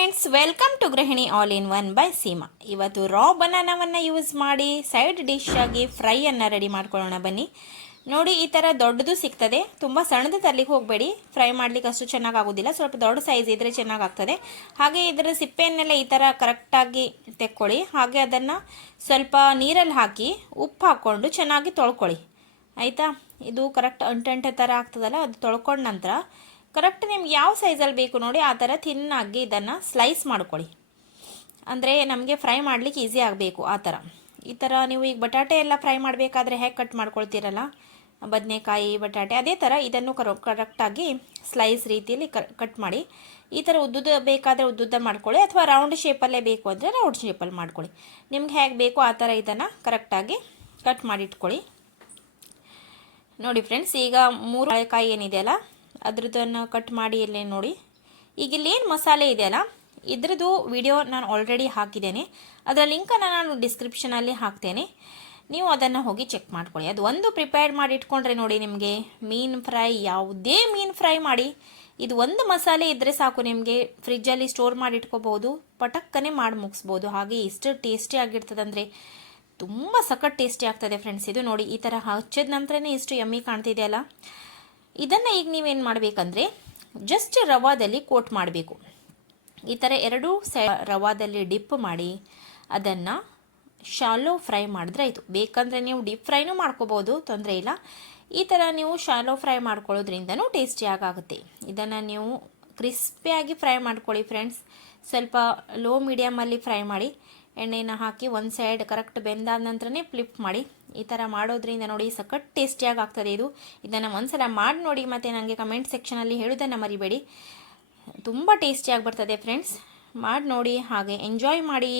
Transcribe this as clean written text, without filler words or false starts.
Friends, welcome to ಗೃಹಿಣಿ all in one by Seema. ಇವತ್ತು ರಾ ಬನಾನಾವನ್ನು use ಮಾಡಿ ಸೈಡ್ ಡಿಶ್ ಆಗಿ ಫ್ರೈಯನ್ನು ರೆಡಿ ಮಾಡ್ಕೊಳ್ಳೋಣ ಬನ್ನಿ. ನೋಡಿ, ಈ ಥರ ದೊಡ್ಡದು ಸಿಗ್ತದೆ. ತುಂಬ ಸಣ್ಣದು ತರಲಿಕ್ಕೆ ಹೋಗಬೇಡಿ, ಫ್ರೈ ಮಾಡ್ಲಿಕ್ಕೆ ಅಷ್ಟು ಚೆನ್ನಾಗಿ ಆಗೋದಿಲ್ಲ. ಸ್ವಲ್ಪ ದೊಡ್ಡ ಸೈಜ್ ಇದ್ದರೆ ಚೆನ್ನಾಗಾಗ್ತದೆ. ಹಾಗೆ ಇದರ ಸಿಪ್ಪೆಯನ್ನೆಲ್ಲ ಈ ಥರ ಕರೆಕ್ಟಾಗಿ ತೆಕ್ಕೊಳ್ಳಿ. ಹಾಗೆ ಅದನ್ನು ಸ್ವಲ್ಪ ನೀರಲ್ಲಿ ಹಾಕಿ ಉಪ್ಪು ಹಾಕ್ಕೊಂಡು ಚೆನ್ನಾಗಿ ತೊಳ್ಕೊಳ್ಳಿ, ಆಯಿತಾ. ಇದು ಕರೆಕ್ಟ್ ಅಂಟೆ ಥರ ಆಗ್ತದಲ್ಲ, ಅದು ತೊಳ್ಕೊಂಡ ನಂತರ ಕರೆಕ್ಟ್ ನಿಮ್ಗೆ ಯಾವ ಸೈಜಲ್ಲಿ ಬೇಕು ನೋಡಿ ಆ ಥರ ಥಿನ್ನಾಗಿ ಇದನ್ನು ಸ್ಲೈಸ್ ಮಾಡ್ಕೊಳ್ಳಿ. ಅಂದರೆ ನಮಗೆ ಫ್ರೈ ಮಾಡಲಿಕ್ಕೆ ಈಸಿ ಆಗಬೇಕು ಆ ಥರ. ಈ ಥರ ನೀವು ಈಗ ಬಟಾಟೆ ಎಲ್ಲ ಫ್ರೈ ಮಾಡಬೇಕಾದ್ರೆ ಹೇಗೆ ಕಟ್ ಮಾಡ್ಕೊಳ್ತೀರಲ್ಲ, ಬದನೆಕಾಯಿ ಬಟಾಟೆ, ಅದೇ ಥರ ಇದನ್ನು ಕರೆಕ್ಟಾಗಿ ಸ್ಲೈಸ್ ರೀತಿಯಲ್ಲಿ ಕಟ್ ಮಾಡಿ. ಈ ಥರ ಉದ್ದುದ ಬೇಕಾದರೆ ಉದ್ದುದ್ದ ಮಾಡ್ಕೊಳ್ಳಿ, ಅಥವಾ ರೌಂಡ್ ಶೇಪಲ್ಲೇ ಬೇಕು ಅಂದರೆ ರೌಂಡ್ ಶೇಪಲ್ಲಿ ಮಾಡ್ಕೊಳ್ಳಿ. ನಿಮ್ಗೆ ಹೇಗೆ ಬೇಕು ಆ ಥರ ಇದನ್ನು ಕರೆಕ್ಟಾಗಿ ಕಟ್ ಮಾಡಿ ಇಟ್ಕೊಳ್ಳಿ. ನೋಡಿ ಫ್ರೆಂಡ್ಸ್, ಈಗ 3 ಬಾಳೆಕಾಯಿ ಏನಿದೆಯಲ್ಲ ಅದ್ರದ್ದನ್ನು ಕಟ್ ಮಾಡಿ ಇಲ್ಲೇ ನೋಡಿ. ಈಗ ಇಲ್ಲೇನು ಮಸಾಲೆ ಇದೆಯಲ್ಲ ಇದ್ರದ್ದು ವಿಡಿಯೋ ನಾನು ಆಲ್ರೆಡಿ ಹಾಕಿದ್ದೇನೆ. ಅದರ ಲಿಂಕನ್ನು ನಾನು ಡಿಸ್ಕ್ರಿಪ್ಷನಲ್ಲಿ ಹಾಕ್ತೇನೆ, ನೀವು ಅದನ್ನು ಹೋಗಿ ಚೆಕ್ ಮಾಡ್ಕೊಳ್ಳಿ. ಅದು ಒಂದು ಪ್ರಿಪೇರ್ ಮಾಡಿ ಇಟ್ಕೊಂಡ್ರೆ ನೋಡಿ, ನಿಮಗೆ ಮೀನು ಫ್ರೈ, ಯಾವುದೇ ಮೀನು ಫ್ರೈ ಮಾಡಿ, ಇದು ಒಂದು ಮಸಾಲೆ ಇದ್ದರೆ ಸಾಕು, ನಿಮಗೆ ಫ್ರಿಜ್ಜಲ್ಲಿ ಸ್ಟೋರ್ ಮಾಡಿ ಇಟ್ಕೋಬೋದು, ಪಟಕ್ಕನೆ ಮಾಡಿ ಮುಗಿಸ್ಬೋದು. ಹಾಗೆ ಇಷ್ಟು ಟೇಸ್ಟಿ ಆಗಿರ್ತದಂದರೆ ತುಂಬ ಸಖತ್ ಟೇಸ್ಟಿ ಆಗ್ತದೆ ಫ್ರೆಂಡ್ಸ್. ಇದು ನೋಡಿ, ಈ ಥರ ಹಚ್ಚಿದ ನಂತರನೇ ಇಷ್ಟು ಯಮ್ಮಿ ಕಾಣ್ತಿದೆಯಲ್ಲ. ಇದನ್ನು ಈಗ ನೀವೇನು ಮಾಡಬೇಕಂದ್ರೆ ಜಸ್ಟ್ ರವಾದಲ್ಲಿ ಕೋಟ್ ಮಾಡಬೇಕು. ಈ ಥರ 2 ರವಾದಲ್ಲಿ ಡಿಪ್ ಮಾಡಿ ಅದನ್ನು ಶಾಲೋ ಫ್ರೈ ಮಾಡಿದ್ರೆ ಆಯಿತು. ಬೇಕಂದರೆ ನೀವು ಡೀಪ್ ಫ್ರೈನೂ ಮಾಡ್ಕೋಬೋದು, ತೊಂದರೆ ಇಲ್ಲ. ಈ ಥರ ನೀವು ಶಾಲೋ ಫ್ರೈ ಮಾಡ್ಕೊಳ್ಳೋದ್ರಿಂದನೂ ಟೇಸ್ಟಿಯಾಗಿ ಆಗುತ್ತೆ. ಇದನ್ನು ನೀವು ಕ್ರಿಸ್ಪಿಯಾಗಿ ಫ್ರೈ ಮಾಡ್ಕೊಳ್ಳಿ ಫ್ರೆಂಡ್ಸ್. ಸ್ವಲ್ಪ ಲೋ ಮೀಡಿಯಮಲ್ಲಿ ಫ್ರೈ ಮಾಡಿ, ಎಣ್ಣೆನ ಹಾಕಿ ಒಂದು ಸೈಡ್ ಕರೆಕ್ಟ್ ಬೆಂದಾದ ನಂತರನೇ ಫ್ಲಿಪ್ ಮಾಡಿ. ಈ ಥರ ಮಾಡೋದ್ರಿಂದ ನೋಡಿ ಸಖತ್ ಟೇಸ್ಟಿಯಾಗಿ ಆಗ್ತದೆ ಇದು. ಇದನ್ನು ಒಂದ್ಸಲ ಮಾಡಿ ನೋಡಿ, ಮತ್ತು ನನಗೆ ಕಮೆಂಟ್ ಸೆಕ್ಷನಲ್ಲಿ ಹೇಳೋದನ್ನು ಮರಿಬೇಡಿ. ತುಂಬ ಟೇಸ್ಟಿಯಾಗಿ ಬರ್ತದೆ ಫ್ರೆಂಡ್ಸ್, ಮಾಡಿ ನೋಡಿ, ಹಾಗೆ ಎಂಜಾಯ್ ಮಾಡಿ.